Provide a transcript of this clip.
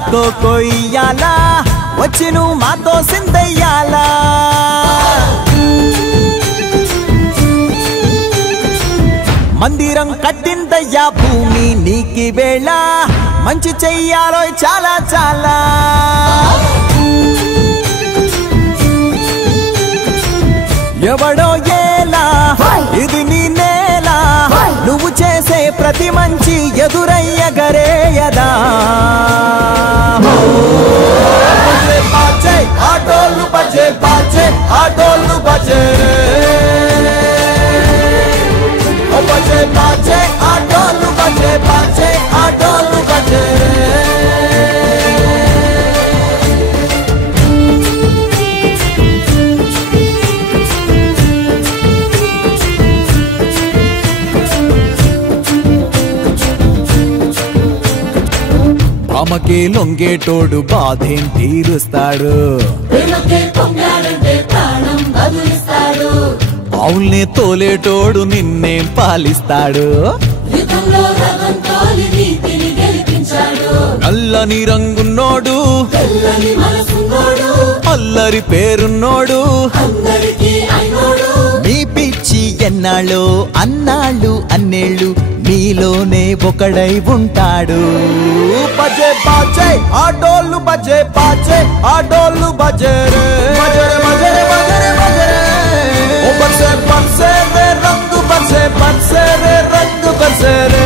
కొయ్యాలా వచ్చి నువ్వు మాతో సిందయ్యాలా మందిరం కట్టిందయ్యా భూమి నీకి వేళ మంచి చెయ్యాలో చాలా చాలా ఎవడో ఏలా ఇది నీ నేల నువ్వు చేసే ప్రతి మంచి ఎదురయ్యగరేయదా ఆటోలు బజే బాజే ఆటోలు బజే బజే బాజే ఆటోలు బజే బాజే ఆటోలు బజే అమ్మకే లొంగేటోడు బాధేం తీరుస్తాడు అవుల్నే తోలేటోడు నిన్నేం పాలిస్తాడు నల్లని రంగున్నోడు అల్లరి పేరున్నోడు మీ పిచ్చి ఎన్నాళ్ళు అన్నాళ్ళు అన్నేళ్ళు మీలోనే ఒకడై ఉంటాడు బజే బాజే ఆటోలు బజే బాజే ఆటోలు బజే రే బజే బర్సే బర్సే రే రంగు బర్సే బర్సే రే రంగు బర్సే రే